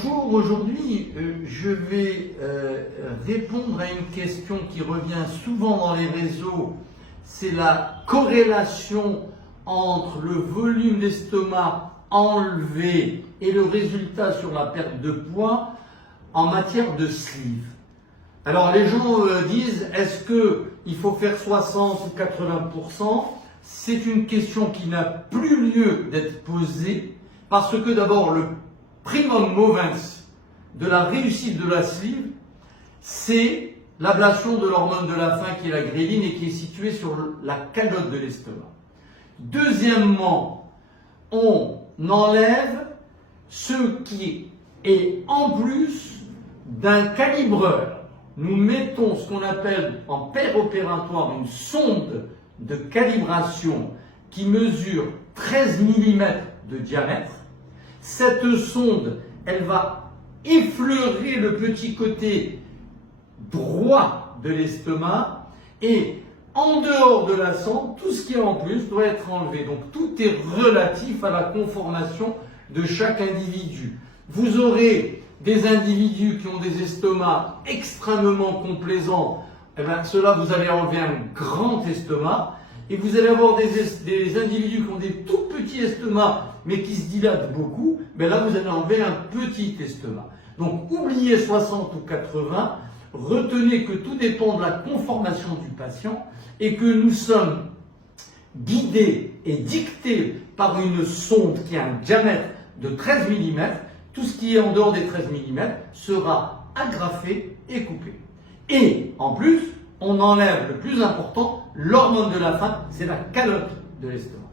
Bonjour, aujourd'hui je vais répondre à une question qui revient souvent dans les réseaux, c'est la corrélation entre le volume d'estomac enlevé et le résultat sur la perte de poids en matière de sleeve. Alors les gens disent, est-ce qu'il faut faire 60 ou 80%? C'est une question qui n'a plus lieu d'être posée parce que d'abord le primum movens de la réussite de la sleeve, c'est l'ablation de l'hormone de la faim qui est la gréline et qui est située sur la calotte de l'estomac. Deuxièmement, on enlève ce qui est en plus d'un calibreur. Nous mettons ce qu'on appelle en péropératoire une sonde de calibration qui mesure 13 mm de diamètre. Cette sonde, elle va effleurer le petit côté droit de l'estomac et en dehors de la sonde, tout ce qui est en plus doit être enlevé. Donc tout est relatif à la conformation de chaque individu. Vous aurez des individus qui ont des estomacs extrêmement complaisants, eh bien, ceux-là, vous allez enlever un grand estomac. Et vous allez avoir des individus qui ont des tout petits estomacs, mais qui se dilatent beaucoup, mais là, vous allez enlever un petit estomac. Donc, oubliez 60 ou 80, retenez que tout dépend de la conformation du patient et que nous sommes guidés et dictés par une sonde qui a un diamètre de 13 mm. Tout ce qui est en dehors des 13 mm sera agrafé et coupé. Et, en plus, on enlève le plus important, l'hormone de la faim, c'est la calotte de l'estomac.